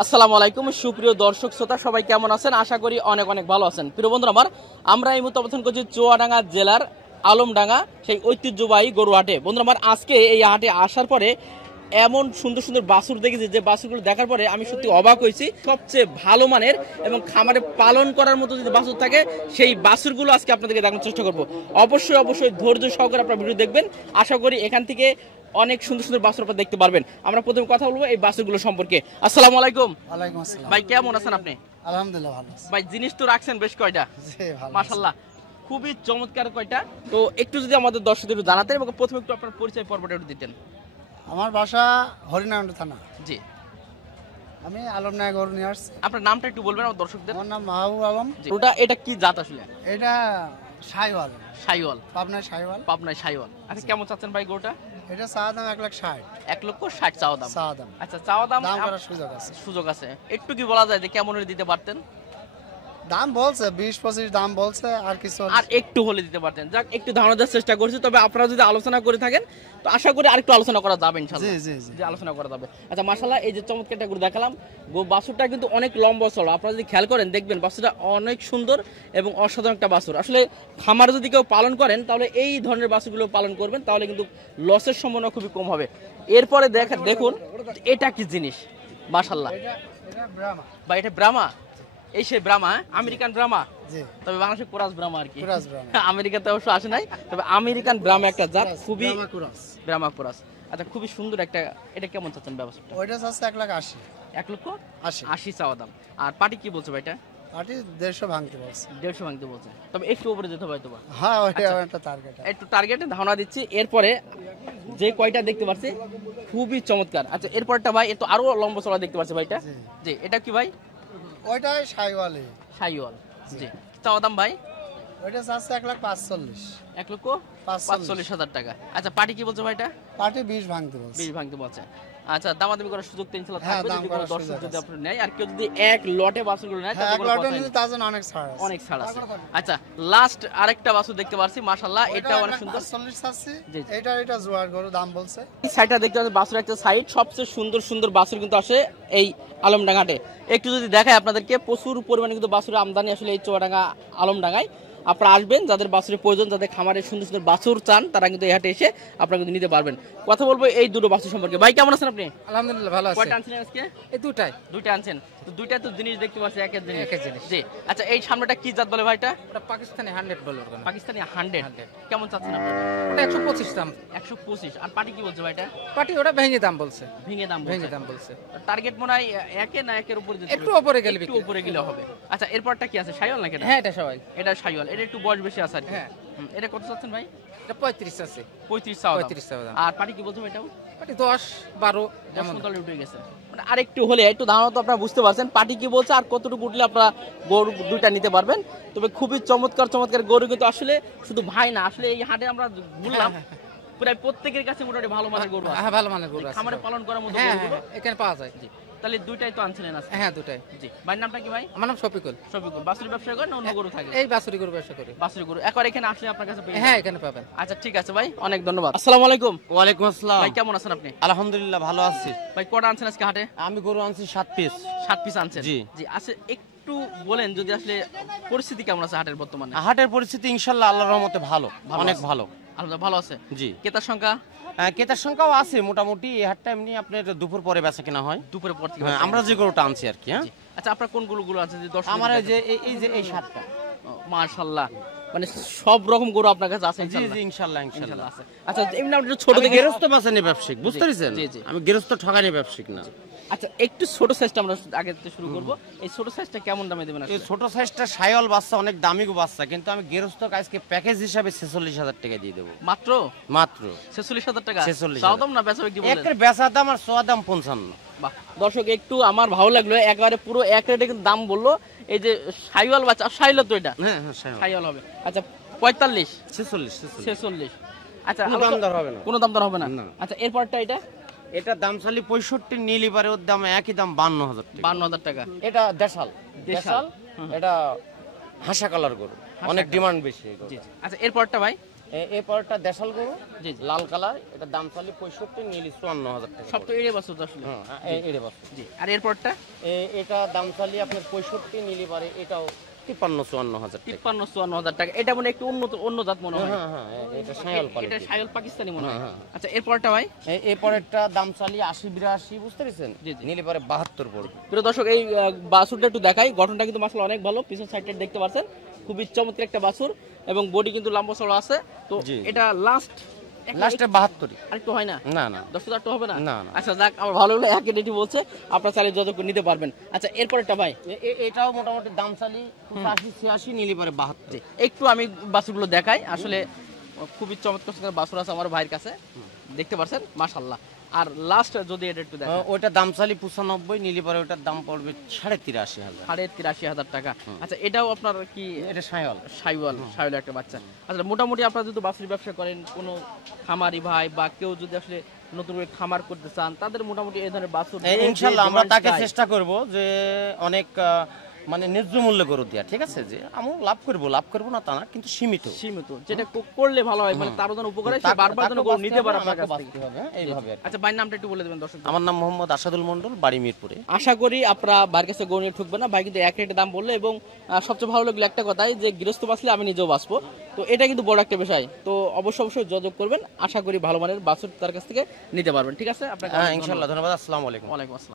আসসালামু আলাইকুম সুপ্রিয় দর্শক শ্রোতা, সবাই কেমন আছেন? আশা করি অনেক অনেক ভালো আছেন। প্রিয় বন্ধুরা আমার, আমরা এই মুহূর্তে অবস্থান করছি চুয়াডাঙ্গা জেলার আলমডাঙ্গা সেই ঐতিহ্যবাহী গরু হাটে। বন্ধুরা আমার, আজকে এই হাটে আসার পরে এমন সুন্দর সুন্দর বাছুর দেখেছি যে বাছুরগুলো দেখার পরে আমি সত্যি অবাক হয়েছি। সবচেয়ে ভালো মানের এবং খামারে পালন করার মতো যদি বাছুর থাকে সেই বাছুরগুলো আজকে আপনাদেরকে দেখানোর চেষ্টা করবো। অবশ্যই ধৈর্য সহকারে আপনারা ভিডিও দেখবেন। আশা করি এখান থেকে অনেক সুন্দর সুন্দর বাছুর আপনারা দেখতে পারবেন। আমরা প্রথমে কথা বলবো এই বাছুরগুলো সম্পর্কে। আসসালামু আলাইকুম। ওয়ালাইকুম আসসালাম। ভাই কেমন আছেন আপনি? আলহামদুলিল্লাহ ভালো আছি। ভাই জিনিস তো রাখছেন বেশ কয়টা, জি ভালো। মাশাআল্লাহ খুবই চমৎকার কয়টা। তো একটু যদি আমাদের দর্শকদের একটু জানাতেন এবং প্রথমে একটু আপনার পরিচয় পর্বটা একটু দিতেন। আমার বাসা হরিনারায়ণ থানা। জি, আমি আলমডাঙ্গা গরু নিয়ে আসছি। আপনার নামটা একটু বলবেন আমার দর্শকদের। আমার নাম মাহবুব আলম। ওটা এটা কি জাত আসলে? এটা শাইওয়াল, শাইওয়াল, পাবনার শাইওয়াল। পাবনায় শাইওয়াল। আচ্ছা কেমন চাচ্ছেন ভাই গরুটা? এটা চা দাম 1,60,000। 1,60,000 চাওয়া দাম। চা দাম, আচ্ছা চাওয়া দাম দাম করার সুযোগ আছে। সুযোগ আছে। একটু কি বলা যায় যে কেমন দিতে পারতেন? দাম বলছে 20-25 দাম বলছে, আর কিছু আর একটু হলে দিতে পারতেন। যাক, একটু ধারণা দেওয়ার চেষ্টা করছি। তবে আপনারা যদি আলোচনা করে থাকেন তো আশা করি আরেকটু আলোচনা করা যাবে ইনশাআল্লাহ। জি জি জি, যে আলোচনা করা যাবে। আচ্ছা মাশাআল্লাহ, এই যে চমৎকারটা গরু দেখালাম, বাছুরটা কিন্তু অনেক লম্বা চড়া। আপনারা যদি খেয়াল করেন দেখবেন বাছুরটা অনেক সুন্দর এবং অসাধারণ একটা বাছুর। আসলে খামার যদি কেউ পালন করেন তাহলে এই ধরনের বাছুরগুলো পালন করবেন, তাহলে কিন্তু লসের সম্ভাবনা খুবই কম হবে। এরপরে দেখুন এটা কি জিনিস, মাশাআল্লাহ। এটা ব্রাহ্মা। বা এটা ব্রাহ্মা, এই সেই ব্রাহ্মা, আমেরিকান ব্রাহ্মা। জি, তবে বাংলাদেশে কোরাস ব্রাহ্মা আর কি। কুরাস ব্রাহ্মা। আমেরিকাতে অবশ্য আসে নাই, তবে আমেরিকান ব্রাহ্মা একটা জাত, খুবই ব্রাহ্মা কুরাস। ব্রাহ্মা কোরাস। আচ্ছা খুবই সুন্দর একটা। এটা কেমন চাচ্ছেন ব্যবসাটা? ওইটা চাচ্ছে 1,80,000। 1,80,000 চাওয়া দাম। আর পাটি কি বলছে ভাই? এটা পাটি 150 ভাঙতে বলছে। 150 ভাঙতে বলছে, তবে একটু উপরে যেতে হবে হয়তো। হ্যাঁ, ওইটা আচ্ছা। একটা টার্গেট। একটু টার্গেটে ধারণা দিচ্ছি। এরপরে যে কয়টা দেখতে পাচ্ছি খুবই চমৎকার। আচ্ছা এরপরটা ভাই, এত আরো লম্বা চড়া দেখতে পাচ্ছি ভাইটা। জি। জি, এটা কি ভাই? ওইটাই শাইওয়ালই। শাইওয়াল। জি, চাওয়া দাম ভাই? ওইটা চাচ্ছে 1,45,000। 1,45,000 টাকা। আচ্ছা পাটি কি বলছে ভাইটা? পাটি 20 ভাঙতে বলছে। 20 ভাঙতে বলছে। আচ্ছা দামাদামি করার সুযোগ তো ইনশাআল্লাহ হ্যাঁ, থাকবে দাম যদি করার কোনো দর্শক সুযোগ যদি আছে। আপনি নেয়। আর কেউ যদি এক লটে বাছুরগুলো নেয় হ্যাঁ, তাহলে এক কোনো লটে কথাই নিলে নেই। তার জন্য অনেক ছাড় আছে। অনেক ছাড় আছে। আচ্ছা লাস্ট আরেকটা বাছুর দেখতে পাচ্ছি, মাশাআল্লাহ এটা অনেক সুন্দর। 45 চাচ্ছি। জি, জি। এটা জোয়ার গরু দাম বলছে। এই সাইডটা দেখতে পাচ্ছি বাছুর একটা সাইড, সবচেয়ে সুন্দর সুন্দর বাছুর কিন্তু আসে এই আলমডাঙ্গাতে। একটু যদি দেখায় আপনাদেরকে, প্রচুর পরিমাণে কিন্তু বাছুরের আমদানি আসলে এই চুয়াডাঙ্গা আলমডাঙ্গায়। আপনারা আসবেন, যাদের বাছুরের প্রয়োজন, যাদের খামারে সুন্দর সুন্দর বাছুর চান, তারা কিন্তু এই হাটে এসে আপনারা কিন্তু নিতে পারবেন। কথা বলবো এই দুটো বাছুর সম্পর্কে। ভাই কেমন আছেন আপনি? আলহামদুলিল্লাহ ভালো আছে। কয়টা আনছেন আজকে? এই দুটাই দুইটা আনছেন। তো দুইটা তো জিনিস দেখতে পাচ্ছি একের জিনিস। একের জিনিস। জি। আচ্ছা এই সামনেটা কি জাত বলে ভাইটা? ওটা পাকিস্তানি 100 বলে ওর কোনো। পাকিস্তানি 100। কেমন চাচ্ছেন আপনি? ওটা 125 দাম। 125। আর পাটি কি বলছে ভাইটা? পাটি ওটা ভেঙে দাম বলছে। ভেঙে দাম ভেঙে বলছে। দাম বলছে। টার্গেট মনে হয় একে না একের উপরে যেতে একটু হবে? উপরে গেলে একটু বিক্রি। উপরে গেলে হবে। আচ্ছা এরপরটা কি আছে, শাইওয়াল নাকি এটা? হ্যাঁ এটা সবাই। এটা শাইওয়াল। এটা একটু বয়স বেশি আছে আর কি। হ্যাঁ। এটা কত চাচ্ছেন ভাই? এটা 35 আছে। 35 চাওয়া দাম। 35 টাকা দাম। আর পাটি কি বলছো এটাও? পাটি 10 12 এমন। তলে উঠে গেছে। মানে আরেকটু হলে একটু ধারণা তো আপনারা বুঝতে পারছেন পাটি কি বলছে আর কতটুকু উঠলে আপনারা গরু দুইটা নিতে পারবেন। তবে খুবই চমৎকার চমৎকার গরু কিন্তু আসলে শুধু ভাই না, আসলে এই হাটে আমরা ঘুরলাম, প্রায় প্রত্যেকের কাছে মোটামুটি ভালো মানের গরু আছে। হ্যাঁ ভালো মানের গরু আছে। খামারে পালন করার মতো হ্যাঁ গরুগুলো। হ্যাঁ, এখানে পাওয়া যায়। জি, তাহলে দুইটাই তো আনছিলেন আজকে? হ্যাঁ দুটাই। জি। ভাইয়ের নামটা কি ভাই? আমার নাম শফিকুল। শফিকুল। বাছুরি ব্যবসা করেন না অন্য গরু থাকে? এই বাছুরি গরু ব্যবসা করি। বাছুরি গরু। একবার এখানে আসলে আপনার কাছে পেয়ে হ্যাঁ যাবেন। এখানে পাবেন। আচ্ছা ঠিক আছে ভাই, অনেক ধন্যবাদ। আসসালামু আলাইকুম। ওয়ালাইকুম আসসালাম। ভাই কেমন আছেন আপনি? আলহামদুলিল্লাহ ভালো আছি। ভাই কটা আনছেন আজকে হাটে? আমি গরু আনছি 7 পিস। 7 পিস আনছেন? জি। জি। আচ্ছা একটু বলেন যদি আসলে পরিস্থিতি কেমন আছে হাটের বর্তমানে? হাটের পরিস্থিতি ইনশাআল্লাহ আল্লাহর রহমতে ভালো, অনেক আছে। ভালো। আল্লাহ ভালো আছে। জি। ক্রেতার সংখ্যা? ক্রেতার সংখ্যাও আছে মোটামুটি। এই হাটটা এমনি আপনার দুপুর পরে বেচা কিনা হয়। দুপুরে পর থেকে? হ্যাঁ, আমরা যে গরুটা আনছি আর কি। হ্যাঁ জি। আচ্ছা আপনার কোন গরুগুলো আছে যে দর্শক? আমার এই যে এই 7টা। মাশাআল্লাহ, মানে সব রকম গরু আপনার কাছে আছে জি ইনশাআল্লাহ? জি ইনশাআল্লাহ ইনশাআল্লাহ ইনশাআল্লাহ। আছে। আচ্ছা এমনি আপনি একটু ছোট আমি দেখে। গেরস্ত বাছানি ব্যবসায়িক, বুঝতে পারছেন? জি, জি। আমি গেরস্ত ঠকানি ব্যবসায়িক না। আচ্ছা একটু ছোট সাইজটা আমরা আগে থেকে শুরু করব। এই ছোট সাইজটা কেমন দামে দেবেন এই আসলে? ছোট সাইজটা শাইওয়াল বাচ্চা, অনেক দামি বাচ্চা, কিন্তু আমি গেরস্ত আজকে প্যাকেজ হিসাবে 46,000 টাকা দিয়ে দেবো মাত্র মাত্র। 46,000 টাকা? 46,000 চাও দাম না বেচা বিক্রি বলেন? একের বেচা দাম আর সোয়া দাম 55। বাহ, দর্শক একটু আমার ভালো লাগলো, একেবারে পুরো এক রেটে কিন্তু দাম বললো। এই যে শাইওয়াল বাচ্চা, শাইওয়াল তো এটা? হ্যাঁ হ্যাঁ শাইওয়াল। শাইওয়াল হবে। আচ্ছা 45 46। 46। আচ্ছা কোনো দাম দর হবে না। কোনো দাম দর হবে না? না। আচ্ছা এরপরটা এটা? এটা দাম চালি 65, নীলিবারে ওর দাম একই দাম 52,000 টাকা। 52,000 টাকা। এটা দেশাল। দেশাল। এটা হাসা কালার গরু, অনেক ডিমান্ড বেশি এই গরু। জি জি। আচ্ছা এরপরটা ভাই? এরপরটা দেশাল গরু, জি জি লাল কালার, এটা দাম চালি 65, নীলি 54,000 টাকা। সব তো এড়িয়ে বাছুর তো আসলে। এড়ে বাচ্চা। জি আর এরপরটা এটা দাম চালি আপনার 65, নীলি পারে এটাও 53-54,000 টাকা। 53-54 হাজার টাকা। এটা মনে হয় একটু উন্নত অন্য জাত মনে হয়। হ্যাঁ হ্যাঁ, এটা সায়াল এটা কোয়ালিটি। সায়ল পাকিস্তানি মনে হয়। হ্যাঁ, আচ্ছা এরপরটা ভাই, এরপরেরটা দাম চালি 80-82, বুঝতে পেরেছেন? জি, জি। নীলি পারে 72 পড়বে। প্রিয় দর্শক এই বাছুরটা একটু দেখাই, গঠনটা কিন্তু মাশাআল্লাহ অনেক ভালো, পিছন সাইডটা দেখতে পাচ্ছেন খুবই চমৎকার একটা বাছুর এবং বডি কিন্তু লম্বা চড়া আছে। তো জি। এটা লাস্ট লাস্টে 72। আরেকটু হয় না, না না 10,000 তো হবে না? না, না। আচ্ছা যাক, আমার ভালো হলো একই রেটই বলছে, আপনারা চাইলে যত নিতে পারবেন। আচ্ছা এরপরটা ভাই, এটাও মোটামুটি দাম চালি 85-86, নীলি পারে 72। একটু আমি বাছুরগুলো দেখাই, আসলে খুবই চমৎকার বাছুর আছে আমার ভাইয়ের কাছে, দেখতে পাচ্ছেন মাশাআল্লাহ। আর লাস্ট যদি এটা একটু দেখাই, ওইটা দাম চালি 95, নীলি পারে ওটার দাম পড়বে 83,500। 83,000 টাকা। আচ্ছা এটাও আপনার কি এটা সায়াল। সাইওয়াল একটা বাচ্চা? আচ্ছা মোটামুটি আপনারা যদি বাছুর ব্যবসা করেন, কোনো খামারি ভাই বা কেউ যদি আসলে নতুন করে খামার করতে চান, তাদের মোটামুটি এই ধরনের বাছুর ইনশাআল্লাহ আমরা demand তাকে চাই। চেষ্টা করব যে অনেক মানে ন্যায্য মূল্য করে দেয়া, ঠিক আছে? যে আমি লাভ করব না তা না, কিন্তু সীমিত। যেটা করলে ভালো হয়, মানে তার জন্য উপকার হয়, সে বারবার যেন গরু নিতে পারে আপনার কাছ থেকে। বাঁচতে হবে, হ্যাঁ, এইভাবে আর কি। আচ্ছা ভাইয়ের নামটা একটু বলে দেবেন দর্শক। আমার নাম মোহাম্মদ আসাদুল মন্ডল, বাড়ি মিরপুরে। আশা করি আপনারা ভাইয়ের কাছে গরু নিয়ে ঠকবেন না, ভাই কিন্তু এক রেটে দাম বললো এবং সবচেয়ে ভালো লাগলো একটা কথাই যে গৃহস্থ বাঁচলে আমি নিজেও বাঁচবো, তো এটা কিন্তু বড় একটা বিষয়। তো অবশ্যই যোগাযোগ করবেন, আশা করি ভালো মানের বাছুর তার কাছ থেকে নিতে পারবেন। ঠিক আছে আপনাকে হ্যাঁ ইনশাআল্লাহ, ধন্যবাদ। আসসালামু আলাইকুম। ওয়ালাইকুম আসসালাম।